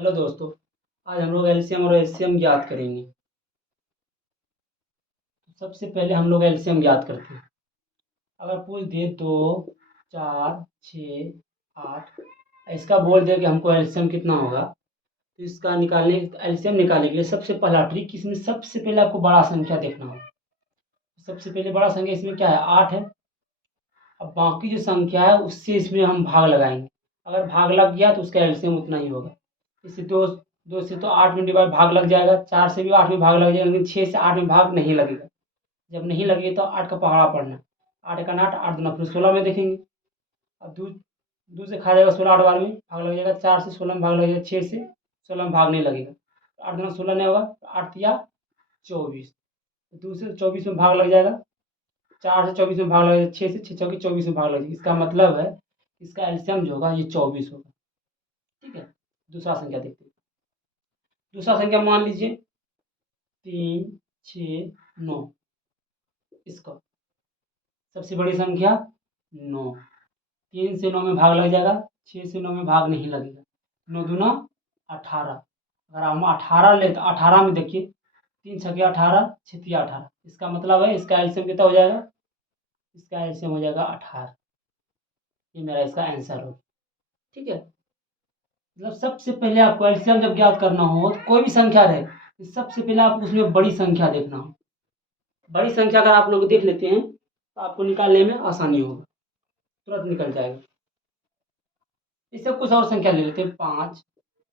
Hello दोस्तों। आज हम लोग एलसीएम और एलसीएम ज्ञात करेंगे। सबसे पहले हम लोग एलसीएम ज्ञात करते हैं। अगर पूछ दे 2, 4, 6, 8, इसका बोल दे कि हमको एलसीएम कितना होगा, तो इसका निकालने एलसीएम निकालने के लिए सबसे पहला ट्रिक, इसमें सबसे पहले आपको बड़ा संख्या देखना होगा। सबसे पहले बड़ा संख्या इसमें क्या है, 8 है। अब बाकी जो संख्या है उससे इसमें हम भाग लगाएंगे। अगर भाग लग गया तो उसका एलसीएम उतना ही होगा। इससे दो दो से तो 8 में डिवाइड भाग लग जाएगा, 4 से भी 8 में भाग लग जाएगा, लेकिन 6 से 8 में भाग नहीं लगेगा। जब नहीं लगे तो 8 का पहाड़ा पढ़ना। 8 का 8, 8 दूना फिर 16 में देखेंगे। अब दो दो से खा जाएगा 16, 8 बार में भाग लग जाएगा। 4 से 16 में भाग लगेगा, 6 से 16 में भाग नहीं लगेगा। 8 दूना 16 नहीं होगा, 8 या 24, 2 से 24 में भाग लग जाएगा। 4 से 24 में भाग लग जाएगा, 6 से 6 चौकी 24 में भाग लग जाएगा। इसका मतलब है इसका एलसीएम जो होगा ये 24 होगा। ठीक है। दूसरा संख्या देखते हैं। दूसरा संख्या मान लीजिए 3, 6, 9। इसका सबसे बड़ी संख्या 9। 3 से 9 में भाग लग जाएगा, 6 से 9 में भाग नहीं लगेगा। 9 दूना 18। अगर हम 18 ले तो 18 में देखिए, 3 छके 18, 6 18। इसका मतलब है इसका एलसीएम कितना हो जाएगा, इसका एलसीएम हो जाएगा 18। ये मेरा इसका आंसर हो। ठीक है। मतलब सबसे पहले आपको एलसीएम जब ज्ञात करना हो तो कोई भी संख्या रहे, तो सबसे पहले आपको उसमें बड़ी संख्या देखना हो। बड़ी संख्या अगर आप लोग देख लेते हैं तो आपको निकालने में आसानी होगा, तुरंत निकल जाएगा। इससे कुछ और संख्या ले लेते हैं, 5,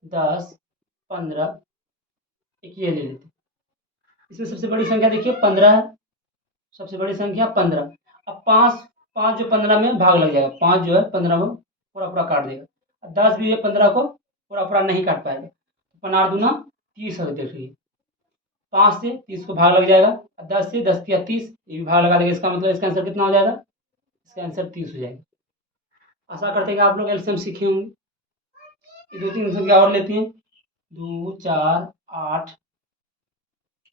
10, 15, एक ये ले लेते हैं। इसमें सबसे बड़ी संख्या देखिए 15 है। सबसे बड़ी संख्या 15। अब 5, 5 जो 15 में भाग लग जाएगा, 5 जो है 15 में पूरा पूरा काट देगा। 10 भी है 15 को पूरा पूरा नहीं काट पाएगा। 15 दूना 30 है, देखिए 5 से 30 को भाग लग जाएगा। 10 से 10 या 30 ये भी भाग लगा देगा। इसका मतलब इसका आंसर कितना हो जाएगा, इसका आंसर 30 हो जाएगा। आशा करते हैं कि आप लोग एलसीएम सीखे होंगे। ये 2-3 संख्या और लेते हैं। 2, 4, 8,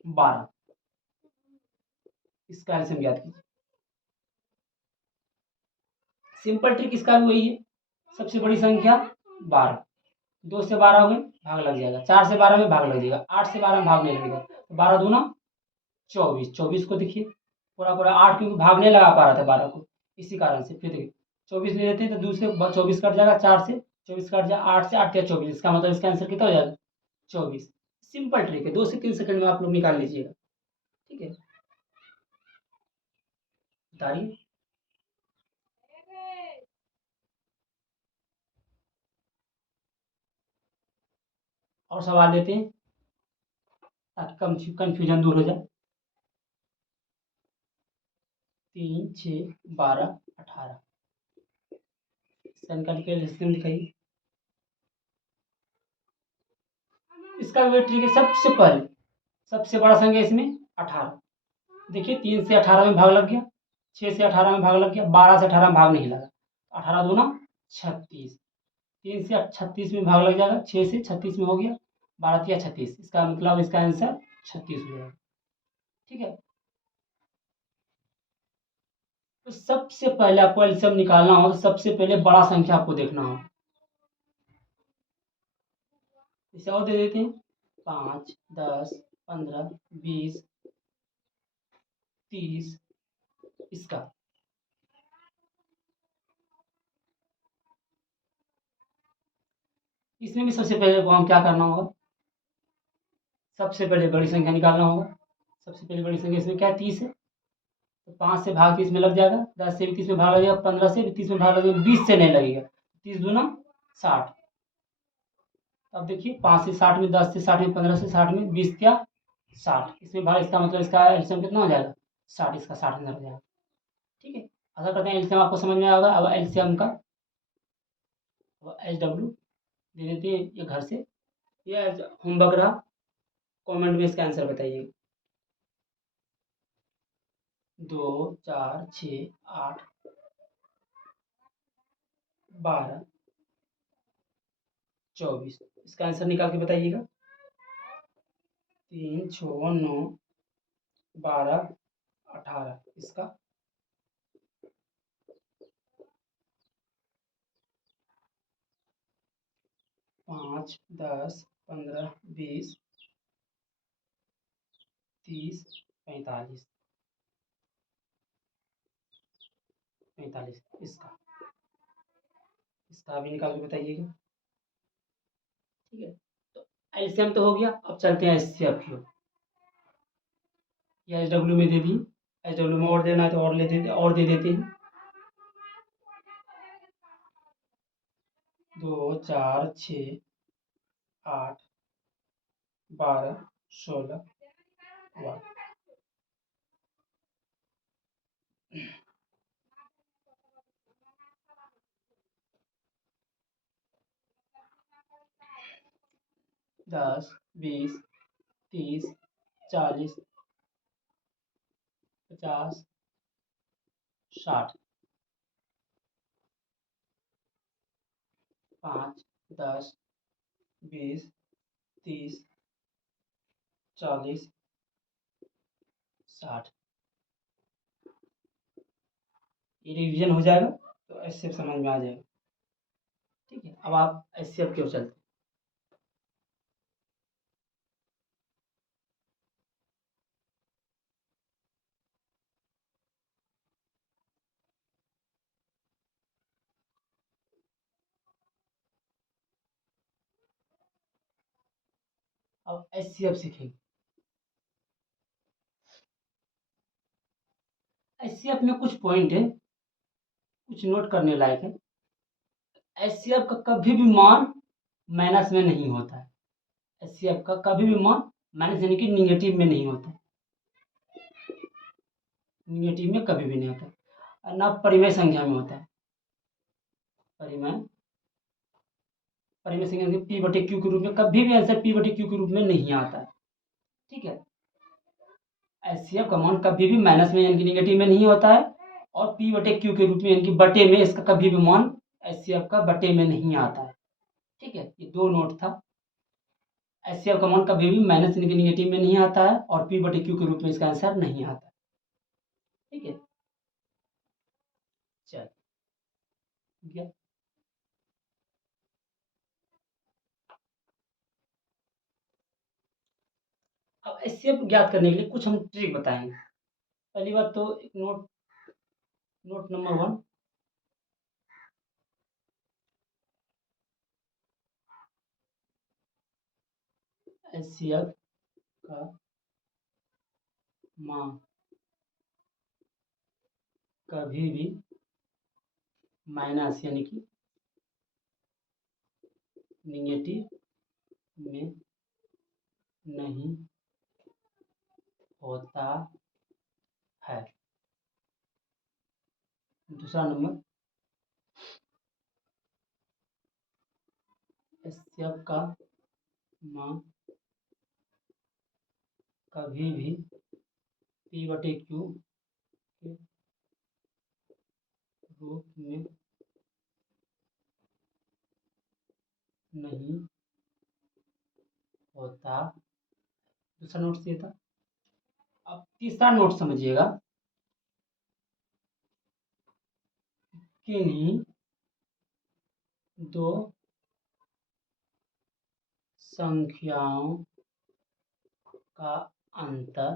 12। इसका एलसीएम ज्ञात कीजिए। सिंपल ट्रिक इसका भी वही है। सबसे बड़ी संख्या 12। 2 से 12 में भाग लग जाएगा, 4 से 12 में भाग लग जाएगा, 8 से 12 में भाग नहीं लगेगा। तो 12 दूना 24। 24 को देखिए पूरा पूरा 8 क्योंकि भाग नहीं लगा पा रहा था 12 को, इसी कारण से। फिर देखिए 24 ले लेते हैं तो दूसरे 24 कट जाएगा, 4 से 24 कट जाएगा, 8 से 8 या 24। इसका मतलब इसका आंसर कितना हो जाएगा, 24। सिंपल ट्रिक है, 2 से 3 सेकंड में आप लोग निकाल लीजिएगा। ठीक है, बताइए। और सवाल लेते हैं ताकि कम कंफ्यूजन दूर हो जाए। 3, 6, 12, 18। इसका निकाल के एलसीएम दिखाइए। इसका भी ट्रिक है। सबसे पहले सबसे बड़ा संख्या इसमें 18। देखिए 3 से 18 में भाग लग गया, 6 से 18 में भाग लग गया, 12 से 18 में भाग नहीं लगा। 18 दूना 36। 3 से 36 में भाग लग जाएगा, 6 से 36 में हो गया, 12 या 36। इसका मतलब इसका आंसर 36 हो जाएगा। ठीक है। तो सबसे पहले आपको एलसीएम निकालना हो तो सबसे पहले बड़ा संख्या आपको देखना हो। इसे और दे देते हैं, 5, 10, 15, 20, 30। इसका इसमें भी सबसे पहले हम क्या करना होगा, सबसे पहले बड़ी संख्या निकालना होगा। सबसे पहले बड़ी संख्या इसमें क्या है, 30 है। तो 5 से भाग 30 में लग जाएगा, 10 से भी 30 में भाग लगेगा, 15 से भी 30 में भाग लगेगा, 20 से नहीं लगेगा। 30 दूना 60। अब देखिए 5 से 60 में, 10 से 60 में, 15 से 60 में, 20 क्या 60। इसमें भाग, इसका मतलब इसका एलसीएम कितना हो जाएगा, 60। इसका 60 अंदर हो जाएगा। ठीक है। आशा करते हैं एलसीएम आपको समझ में आएगा। अब एलसीएम का HW दे देते हैं ये घर से। ये होमवर्क रहा, कमेंट में इसका आंसर बताइए। 2, 4, 6, 8, 12, 24। इसका आंसर निकाल के बताइएगा। 3, 6, 9, 12, 18। इसका 5, 10, 15, 20, 30, 45, 45 इसका भी निकाल के बताइएगा। ठीक है, तो एलसीएम तो हो गया, अब चलते हैं एचसीएफ की ओर। या एच डब्ल्यू में दे दी, एच डब्ल्यू में और देना है तो और दे देते हैं। 2, 4, 6, 8, 12, 16, 10, 20, 30, 40, 50, 60, 5, 10, 20, 30, 40, 60। ये रिवीजन हो जाएगा तो एचसीएफ समझ में आ जाएगा। ठीक है, अब आप एचसीएफ की ओर चलते हैं। अब एचसीएफ सीखेंगे। एचसीएफ में कुछ पॉइंट है, कुछ नोट करने लायक है। एचसीएफ का कभी भी मान माइनस में नहीं होता है। एचसीएफ का कभी भी मान माइनस यानी कि निगेटिव में नहीं होता है। निगेटिव में कभी भी नहीं होता और ना परिमेय संख्या में होता है। परिमेय परिमेय संख्या पी बटे क्यू के रूप में कभी भी आंसर पी बटे क्यू के रूप में नहीं आता है। ठीक है, एचसीएफ का मान कभी भी माइनस में यानी कि निगेटिव में नहीं होता है और पी बटे क्यू के रूप में यानी कि बटे में इसका कभी भी मान एचसीएफ का बटे में नहीं आता है। ठीक है, ये दो नोट था। एचसीएफ का मान कभी भी माइनस यानी कि निगेटिव में नहीं आता है और पी बटे क्यू के रूप में इसका आंसर नहीं आता। ठीक है, चल गया। अब एचसीएफ ज्ञात करने के लिए कुछ हम ट्रिक बताएंगे। पहली बात तो एक नोट नंबर 1, एचसीएफ का मान कभी भी माइनस यानी कि निगेटिव में नहीं होता है। दूसरा नंबर, एचसीएफ का मान कभी भी पी बटे क्यू के रूप में नहीं होता। दूसरा नोट से था। अब तीसरा नोट समझिएगा, किन्हीं दो संख्याओं का अंतर,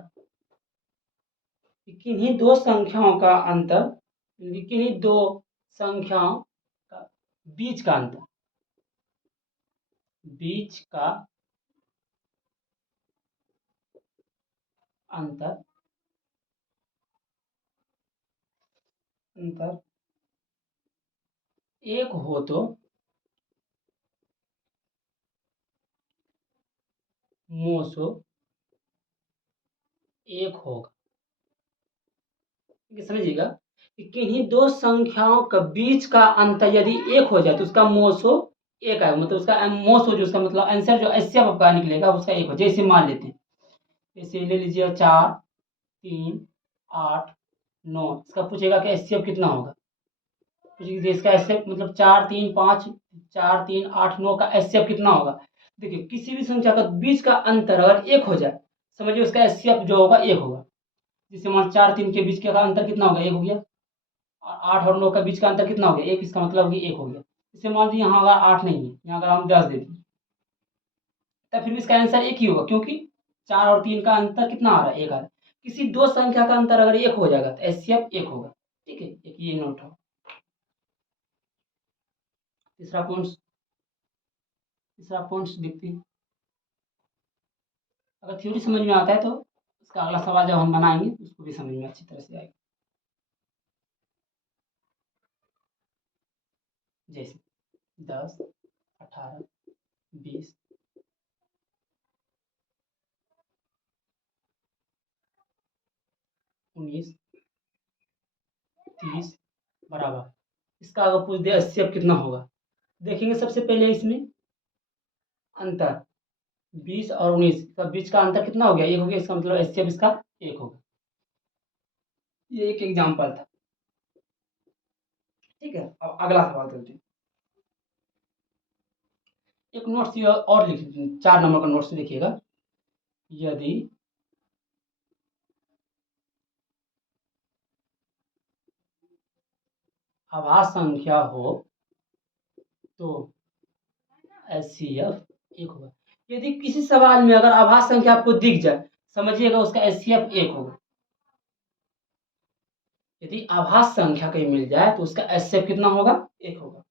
किन्हीं दो संख्याओं का अंतर, किन्हीं दो संख्याओं का बीच का अंतर, बीच का अंतर अंतर एक हो तो मोसो एक होगा। समझिएगा कि किन्हीं दो संख्याओं का बीच का अंतर यदि एक हो जाए तो उसका मोसो एक आएगा, मतलब उसका मोसो जो उसका मतलब आंसर जो एचसीएफ आपका निकलेगा उसका एक हो। जैसे मान लेते हैं, जैसे ले लीजिए 4, 3, 8, 9, इसका पूछेगा कि एचसीएफ कितना होगा। पूछेगा इसका एचसीएफ मतलब 4, 3, 5, 4, 3, 8, 9 का एचसीएफ कितना होगा। देखिए किसी भी संख्या का बीच का अंतर अगर एक हो जाए समझिए उसका एचसीएफ जो होगा एक होगा। जैसे मान 4, 3 के बीच का अंतर कितना होगा, एक हो गया। और 8 और 9 का बीच का अंतर कितना हो गया, एक, इसका मतलब कि एक हो गया। जैसे मान लीजिए यहाँ अगर 8 नहीं है, यहाँ अगर हम 10 दे दें तब फिर भी इसका आंसर एक ही होगा, क्योंकि 4 और 3 का अंतर कितना आ रहा है, एक आ रहा है। किसी दो संख्या का अंतर अगर एक हो जाएगा तो एचसीएफ एक होगा। ठीक है, एक ये नोट हो। तीसरा पॉइंट देखते हैं। अगर थ्योरी समझ में आता है तो इसका अगला सवाल जब हम बनाएंगे उसको भी समझ में अच्छी तरह से आएगा। जैसे 10, 18, 20, 19, 30 बराबर। इसका अगर पूछ दे एचसीएफ कितना होगा, देखेंगे सबसे पहले इसमें अंतर 20 और 19 का बीच का अंतर कितना हो गया, एक हो गया। इसका मतलब एचसीएफ इसका एक होगा। ये एक एग्जाम्पल था। ठीक है, अब अगला सवाल करते हैं। एक नोट्स ये और लिख 4 नंबर का नोट्स देखिएगा। यदि आभास संख्या हो तो एचसीएफ एक होगा। यदि किसी सवाल में अगर आभास संख्या आपको दिख जाए, समझिएगा उसका एचसीएफ एक होगा। यदि आभास संख्या कहीं मिल जाए तो उसका एचसीएफ कितना होगा, एक होगा।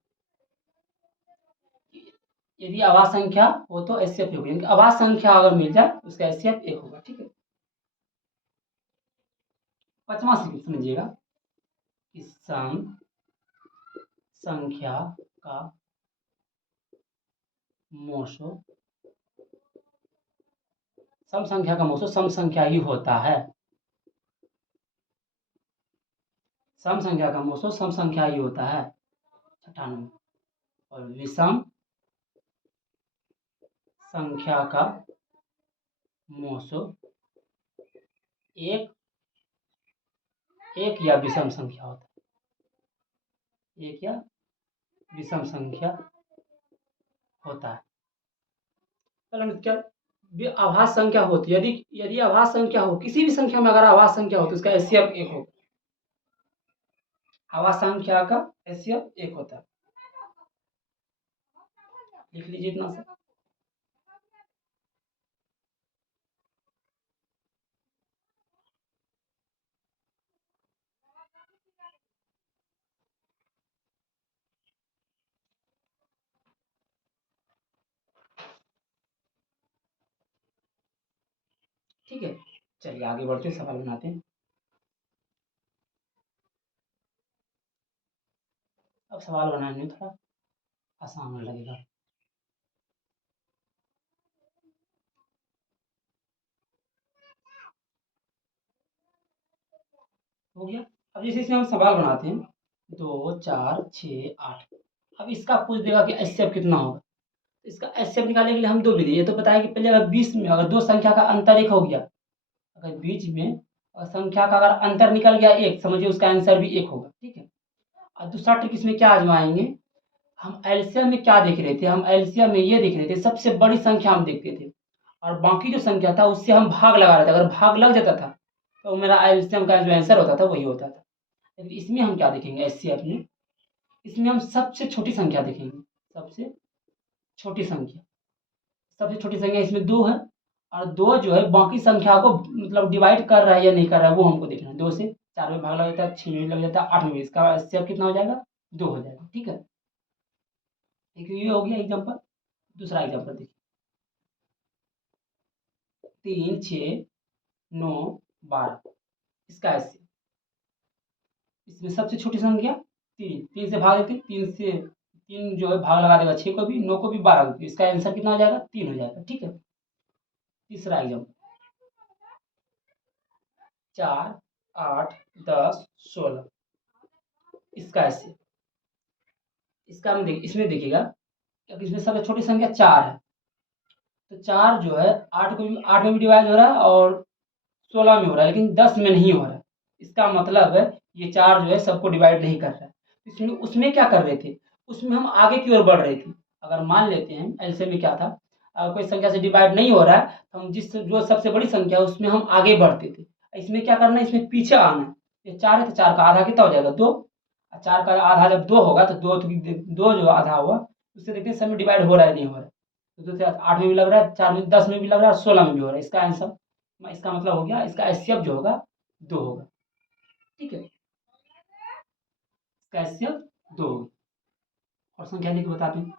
यदि आभास संख्या हो तो एचसीएफ एक होगा, यानी कि आभास संख्या अगर मिल जाए तो उसका एचसीएफ एक होगा। ठीक है, पांचवा समझिएगा कि सम संख्या का मोसो, सम संख्या का मोसो सम संख्या ही होता है। सम संख्या का मोसो सम संख्या ही होता है। 98। और विषम संख्या का मोसो एक एक या विषम संख्या होता है। एक या विषम संख्या होता है। पहले क्या आभास संख्या होती है, यदि यदि आभास संख्या हो, किसी भी संख्या में अगर आभास संख्या हो तो उसका एचसीएफ एक हो। आभास संख्या का एचसीएफ एक होता है। लिख लीजिए इतना सा। ठीक है, चलिए आगे बढ़ते हैं, सवाल बनाते हैं। अब सवाल बनाने में थोड़ा आसान होने लगेगा। हो गया। अब जैसे इसमें हम सवाल बनाते हैं 2, 4, 6, 8। अब इसका पूछ देगा कि एचसीएफ कितना होगा। इसका एचसीएफ निकालने के लिए हम दो विधि, ये तो बताया कि पहले अगर 20 में अगर दो संख्या का अंतर एक हो गया, अगर बीच में संख्या का अगर अंतर निकल गया एक, समझिए उसका आंसर भी एक होगा। ठीक है, और दूसरा ट्रिक इसमें क्या आजमाएंगे, हम एलसीएम में क्या देख रहे थे, हम एलसीएम में ये देख रहे थे सबसे बड़ी संख्या हम देखते थे, और बाकी जो संख्या था उससे हम भाग लगा रहे थे। अगर भाग लग जाता था तो मेरा एलसीएम का जो आंसर होता था वही होता था। लेकिन इसमें हम क्या देखेंगे, एचसीएफ में इसमें हम सबसे छोटी संख्या देखेंगे। सबसे छोटी संख्या, सबसे छोटी संख्या इसमें दो है, और दो जो है बाकी संख्या को मतलब डिवाइड कर रहा है या नहीं कर रहा है वो हमको देखना है। 2 से 4 में भाग लग जाता है, 6 में लग जाता है, 8 में, इसका एचसीएफ कितना हो जाएगा, 2 हो जाएगा। ठीक है, एक ये हो गया एग्जाम्पल। दूसरा एग्जाम्पल देखिए, 3, 6, 9, 12। इसका एचसीएफ, इसमें सबसे छोटी संख्या 3, 3 से भाग देते, 3 से 3 जो है भाग लगा देगा 6 को भी, 9 को भी, 12 को भी, इसका आंसर कितना हो जाएगा, 3 हो जाएगा। ठीक है, तीसरा एग्जाम्पल 4, 8, 10, 16। इसका एचसीएफ, इसका हम इसमें देखिएगा कि इसमें सबसे छोटी संख्या 4 है, तो 4 जो है 8 में भी डिवाइड हो रहा है और 16 में हो रहा है, लेकिन 10 में नहीं हो रहा है। इसका मतलब है ये 4 जो है सबको डिवाइड नहीं कर रहा है। इसमें उसमें क्या कर रहे थे, उसमें हम आगे की ओर बढ़ रहे थे। अगर मान लेते हैं एलसीएम में क्या था, अगर कोई संख्या से डिवाइड नहीं हो रहा है तो हम जिस जो सबसे बड़ी संख्या है उसमें हम आगे बढ़ते थे। इसमें क्या करना है, इसमें पीछे आना है। ये 4 है तो 4 का आधा कितना हो जाएगा, 2। 4 का आधा जब 2 होगा तो 2 जो आधा हुआ उससे देखते हैं सब में डिवाइड हो रहा है नहीं हो रहा है। तो 2 से 8 में भी लग रहा है, 4 में 10 में भी लग रहा है और 16 में भी हो रहा है। इसका आंसर, इसका मतलब हो गया, इसका एचसीएफ जो होगा 2 होगा। ठीक है, इसका एचसीएफ 2 होगा। और संख्या लिख के बताते हैं।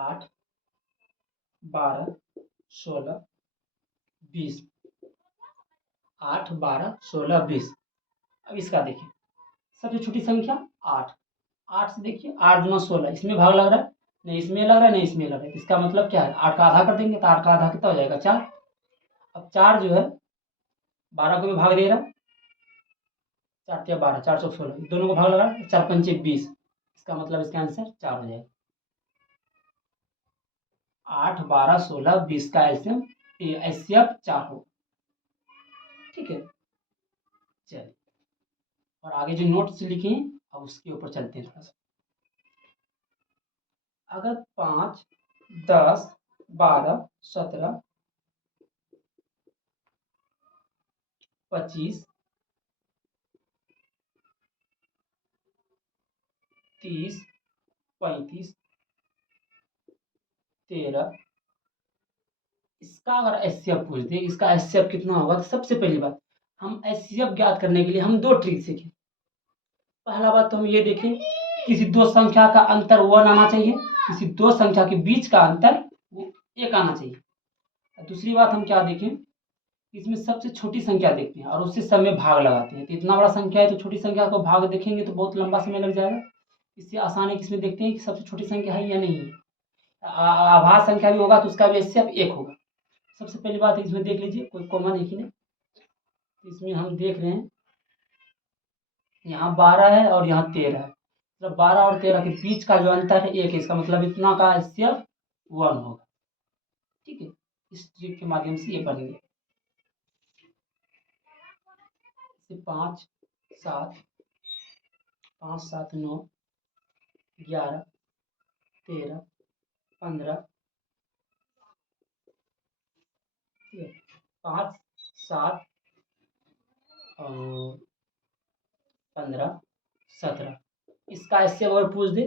8, 12, 16, 20। 8, 12, 16, 20। अब इसका देखिए, सबसे छोटी संख्या 8। 8 से देखिए, 8 दूना 16, इसमें भाग लग रहा है, नहीं इसमें लग रहा है, नहीं इसमें लग रहा है। इसका मतलब क्या है, 8 का आधा कर देंगे तो 8 का आधा कितना हो जाएगा, 4। अब 4 जो है 12 को भी भाग दे रहा है, 4 या 12, 4 16, दोनों को भाग लगा, 4 पंचे 20। इसका मतलब इसका आंसर 4 हो जाएगा। 8, 12, 16, 20 का एलसीएम एचसीएफ 4 हो। ठीक है, चलिए, और आगे जो नोट्स लिखे हैं अब उसके ऊपर चलते हैं थोड़ा सा। अगर 5, 10, 12, 17, 25, 30, 35, 13, इसका अगर एचसीएफ पूछ दे, इसका एचसीएफ कितना होगा, तो सबसे पहली बात हम एचसीएफ ज्ञात करने के लिए हम 2 ट्रिक सीखें। पहला बात तो हम ये देखें, किसी 2 संख्या का अंतर 1 आना चाहिए, किसी 2 संख्या के बीच का अंतर 1 आना चाहिए। दूसरी बात हम क्या देखें, इसमें सबसे छोटी संख्या देखते हैं और उससे सब में भाग लगाते हैं। तो इतना बड़ा संख्या है तो छोटी संख्या को भाग देखेंगे तो बहुत लंबा समय लग जाएगा। इससे आसान है कि इसमें देखते हैं कि सबसे छोटी संख्या है या नहीं है। आभास संख्या भी होगा तो उसका भी एचसीएफ 1 होगा। सबसे पहली बात इसमें देख लीजिए, कोई कॉमन है कि नहीं। इसमें हम देख रहे हैं, यहाँ 12 है और यहाँ 13 है, मतलब 12 और 13 के बीच का जो अंतर है 1 है। इसका मतलब इतना का एचसीएफ 1 होगा। ठीक है, इस ट्रिक के माध्यम से ये पढ़ेंगे। 5, 7, 5, 7, 9, 11, 13, 15, 5, 7 और 15, 17। इसका एचसीएफ अगर पूछ दे,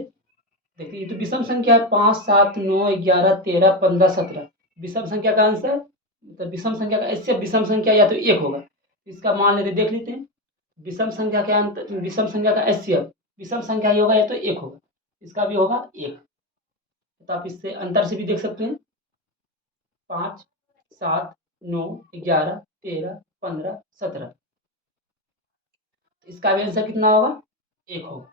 देखिए ये तो विषम संख्या है, 5, 7, 9, 11, 13, 15, 17। विषम संख्या का आंसर, मतलब विषम संख्या का एचसीएफ विषम संख्या या तो 1 होगा। इसका मान लेते, देख लेते हैं, विषम संख्या के अंतर, विषम संख्या का एचसीएफ विषम संख्या ही होगा या तो 1 होगा। इसका भी होगा 1। तो आप इससे अंतर से भी देख सकते हैं, 5, 7, 9, 11, 13, 15, 17। इसका भी आंसर कितना होगा, 1 होगा।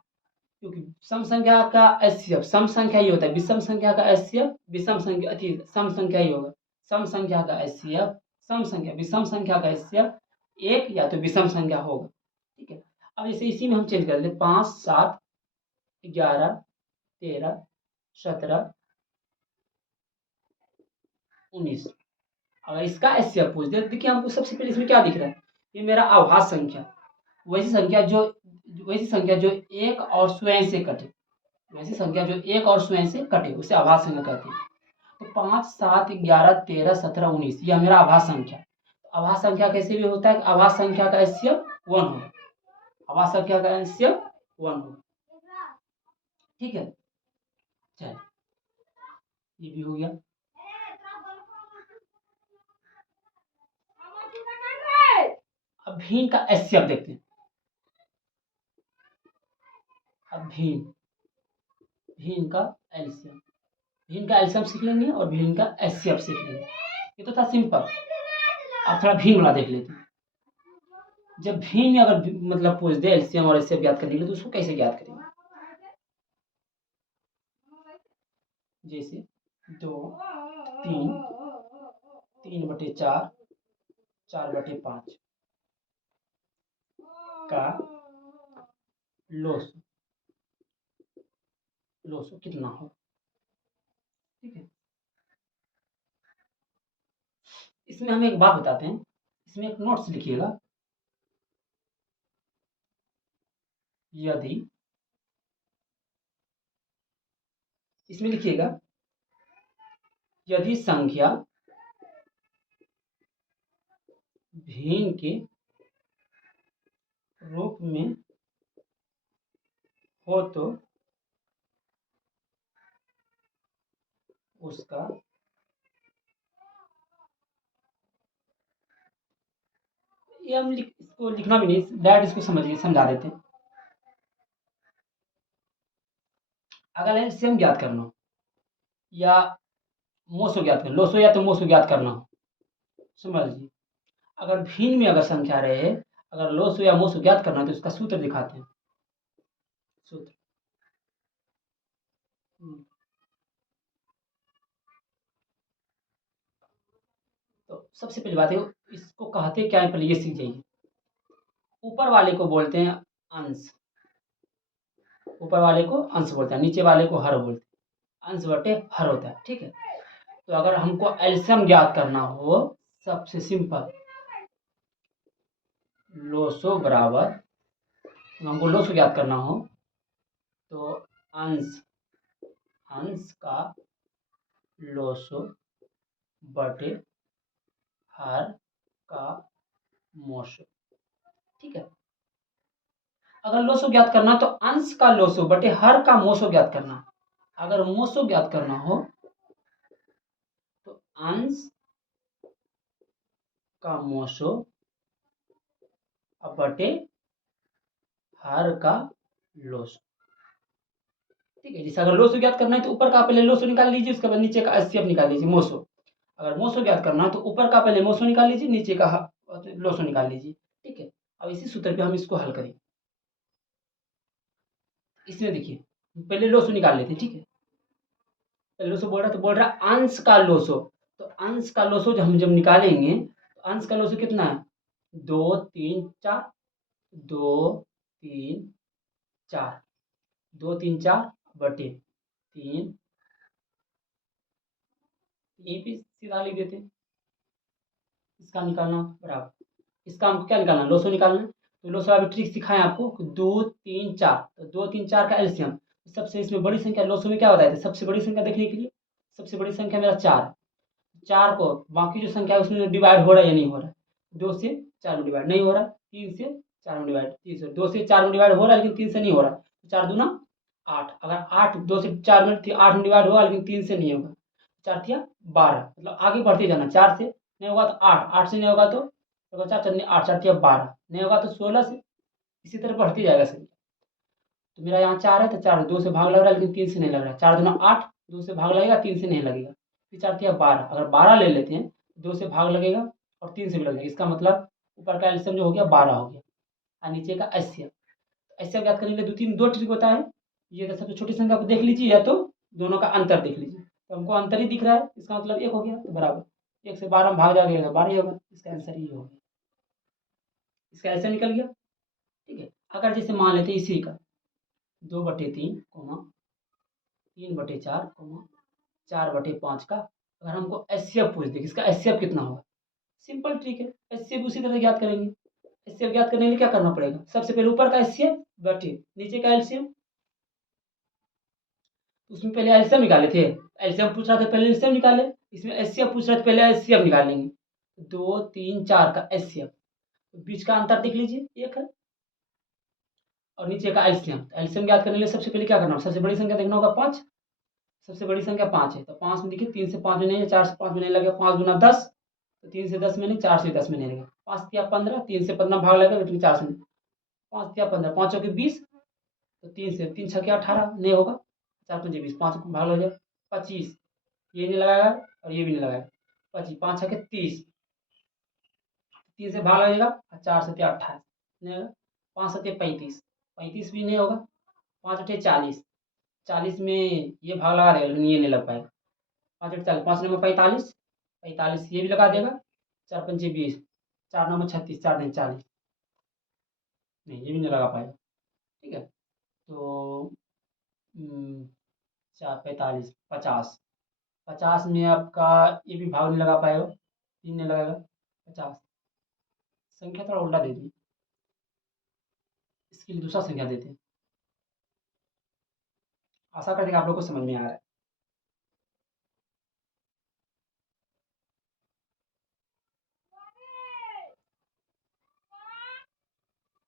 क्योंकि सम संख्या का एचसीएफ सम संख्या ही होता है, विषम संख्या का एचसीएफ विषम संख्या अति सम संख्या ही होगा। सम संख्या का एचसीएफ सम संख्या, विषम संख्या का एचसीएफ 1 या तो विषम संख्या होगा। ठीक है, अब जैसे इसी में हम चेंज कर लेते, 5, 7, 11, 13, 17, 19। अगर इसका एचसीएफ पूछ दे, देखिए हमको सबसे पहले इसमें क्या दिख रहा है, ये मेरा आभास संख्या, वैसी संख्या जो एक और स्वयं से कटे, वैसी संख्या जो एक और स्वयं से कटे उसे आभास संख्या कहते हैं। तो 5, 7, 11, 13, 17, 19 यह मेरा आभास संख्या। आभास संख्या कैसे भी होता है, आभास संख्या का एचसीएफ 1 होगा। आभास संख्या का एचसीएफ 1 होगा। ठीक है, चलिए ये भी हो गया। अब भिन्न का एचसीएफ देखते हैं। अब भिन्न का एलसीएम, भिन्न का एलसीएम सीख लेंगे और भिन्न का एचसीएफ सीख लेंगे। ये तो था सिंपल। अब थोड़ा भिन्न वाला देख लेते हैं। जब भिन्न में अगर मतलब पूछ दे एलसीएम और एचसीएफ ज्ञात करने के लिए, तो उसको कैसे ज्ञात करेंगे। जैसे 2, 3, 3/4, 4/5 का लोसु कितना हो। ठीक है, इसमें हम एक बात बताते हैं, इसमें एक नोट्स लिखिएगा। यदि, इसमें लिखिएगा, यदि संख्या भिन्न के रूप में हो तो उसका ये हम इसको लिखना भी नहीं, डायरेक्ट इसको समझा देते हैं। अगर एलसीएम ज्ञात करना हो या मोसो ज्ञात करना, लोसो या तो मोसो ज्ञात करना हो, समझ लीजिए। अगर भिन्न में अगर संख्या रहे, अगर लोसो या मोसो ज्ञात करना है तो इसका सूत्र दिखाते हैं। सूत्र तो सबसे पहली बात है, इसको कहते क्या है, पहले ये सीख जाइए। ऊपर वाले को बोलते हैं अंश, ऊपर वाले को अंश बोलते हैं, नीचे वाले को हर बोलते हैं। अंश बटे हर होता है, ठीक है। तो अगर हमको एलसीएम ज्ञात करना हो, सबसे सिंपल, लोसो बराबर, हमको लोसो ज्ञात करना हो तो अंश, अंश का लोसो बटे हर का मोसो, ठीक है। अगर लोसो ज्ञात करना है तो अंश का लोसो बटे हर का मोसो ज्ञात करना। अगर मोसो ज्ञात करना हो तो अंश का मोसो बटे हर का लोसो, ठीक है। जैसे अगर लोसो ज्ञात करना है तो ऊपर का पहले लोसो निकाल लीजिए, उसके बाद नीचे का एचसीएफ निकाल लीजिए, मोसो। अगर मोसो ज्ञात करना है तो ऊपर का पहले मोसो निकाल लीजिए, नीचे का लोसो निकाल लीजिए, ठीक है। अब इसी सूत्र पे हम इसको हल करेंगे। इसमें देखिए, पहले लोसो निकाल लेते हैं, ठीक है। पहले लोसो बोल रहा है तो बोल रहा है अंश का लोसो, तो अंश का लोसो जब हम निकालेंगे तो अंश का लोसो कितना है, 2 3 4, 2 3 4, 2 3 4 बटे 3, ये भी सीधा लिख देते हैं। इसका निकालना बराबर, इसका हमको क्या निकालना, लोसो निकालना है। तो लोसो अभी ट्रिक सिखाएं आपको, 2 3 4, तो 2 3 4 का एलसीएम, सबसे इसमें बड़ी संख्या लोसो में क्या होता है, सबसे बड़ी संख्या देखने के लिए, सबसे बड़ी संख्या मेरा 4, 4 को बाकी जो संख्या है उसमें डिवाइड हो रहा है या नहीं हो रहा है, 2 से 4 में डिवाइड नहीं हो रहा है, 3 से 4 में डिवाइड, 3 से 2 से 4 में डिवाइड हो रहा है लेकिन 3 से नहीं हो रहा है, 4 दूना 8, अगर 8 2 से 4 में 8 में डिवाइड होगा लेकिन 3 से नहीं होगा, 4 थिया 12, मतलब आगे बढ़ते जाना, 4 से नहीं होगा तो 8, 8 से नहीं होगा तो 4 4 8, 4 थिया 12, नहीं होगा तो 16 से, इसी तरह बढ़ती जाएगा सर। तो मेरा यहाँ 4 है तो 4 2 से भाग लग रहा है लेकिन 3 से नहीं लग रहा है, 4 दूना 8, 2 से भाग लगेगा 3 से नहीं लगेगा, फिर 4 थिया 12, अगर 12 ले लेते हैं 2 से भाग लगेगा और 3 से भी लगेगा, इसका मतलब ऊपर का एलसीएम जो हो गया 12 हो गया, और नीचे का एचसीएफ। एचसीएफ ज्ञात करने के लिए दो ट्रिक होता है। ये तो सबसे छोटी संख्या को देख लीजिए या तो दोनों का अंतर देख लीजिए, तो हमको अंतर ही दिख रहा है, इसका मतलब 1 हो गया, तो बराबर 1 से 12 में भाग जाएगा तो 12 ही होगा, इसका आंसर ये हो गया, इसका आंसर निकल गया, ठीक है। अगर जैसे मान लेते इसी का 2/3, 3/4, 4/5 का अगर हमको एचसीएफ पूछ दे, इसका एचसीएफ कितना होगा, सिंपल ट्रिक है, एचसीएफ उसी तरह ज्ञात करेंगे। एचसीएफ ज्ञात करने के लिए क्या करना पड़ेगा, सबसे पहले ऊपर का एचसीएफ बटे नीचे का एलसीएम, उसमें पहले एलसीएम निकाले थे, एलसीएम पूछ रहा था पहले एलसीएम निकाले, इसमें एचसीएफ पूछ रहा था पहले एचसीएफ निकाल लेंगे, 2 3 4 का एचसीएफ, बीच का अंतर देख लीजिए 1 है, और नीचे का एलसीएम, एलसीएम ज्ञात करने के लिए सबसे पहले क्या करना होगा, सबसे बड़ी संख्या देखना होगा 5, सबसे बड़ी संख्या 5 है, तो 5 में देखिए 3 से 5 में नहीं है, 4 से 5 में नहीं लगेगा, 5 दूना 10, तो 3 से 10 में नहीं, 4 से 10 में नहीं लगेगा, 5 तिया 15, 3 से 15 भाग लगेगा लेकिन 4 से नहीं, 5 तिया 15, 5 चौके 20, तो 3 से 3 छक्के 18 नहीं होगा, 4 पंजे 20, 5 भाग लग जाएगा 25, ये नहीं लगाएगा और ये भी नहीं लगाएगा, 25, 5 छक्के 30, 3 से भाग लगेगा और 4 से 28 नहीं होगा, 5 सत्ते 35, 35 भी नहीं होगा, 5 अठे 40, 40 में ये भाग लगा देगा लेकिन ये नहीं लग पाएगा, 5 अठे 40, 5 नंबर 45, 45 ये भी लगा देगा, 4 पंजे 20, 4 नंबर 36, 4 दिन 40, नहीं ये भी नहीं लगा पाएगा, ठीक है। तो 4 45 50, 50 में आपका ये भी भाग नहीं लगा पाएगा, 3 नहीं लगाएगा, 50, संख्या थोड़ा उल्टा दे दी, इसके लिए दूसरा संख्या देते हैं, आशा करते हैं आप लोग को समझ में आ रहा है।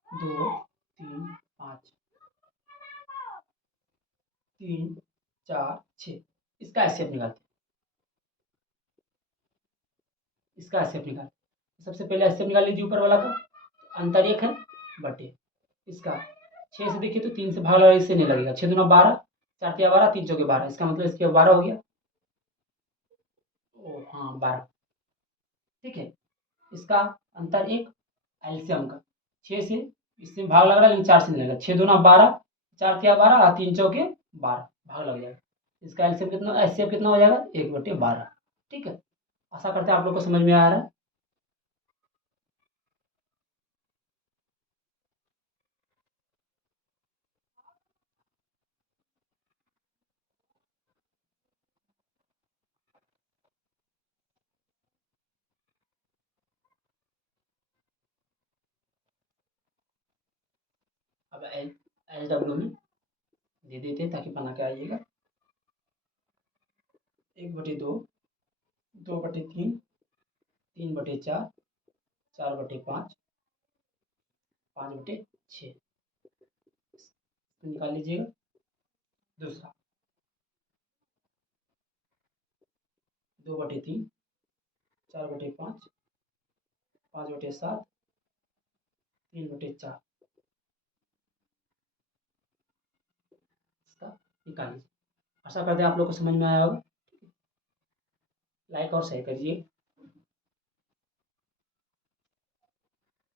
2 3 5 3 4 6, इसका एचसीएफ निकालते हैं, इसका एचसीएफ निकाल। सबसे पहले एचसीएफ निकाल लीजिए ऊपर वाला का, अंतर 1 है बटे इसका 6 से देखिए तो 3 से भाग लगा, इससे नहीं लगेगा। 6 दूना 12, 4 तिया 12, 3 चौके 12, इसका मतलब इसके 12 हो गया। ओ हाँ 12, ठीक है। इसका अंतर 1 एलसीएम का 6 से इससे भाग लग रहा है लेकिन 4 से नहीं लगेगा। 6 दूना 12, 4 तिया 12, 3 चौके 12, भाग लग जाएगा। इसका एलसीएम कितना, एचसीएफ कितना हो जाएगा 1/12, ठीक है। आशा करते हैं आप लोग को समझ में आ रहा है। अब एल एल डब्ल्यू में दे देते हैं ताकि बना के आइएगा। 1/2, 2/3, 3/4, 4/5, 5/6 निकाल लीजिएगा। दूसरा 2/3, 4/5, 5/7, 3/4, इसका निकाल लीजिए। आशा करते हैं आप लोग को समझ में आया होगा। लाइक और शेयर करिए।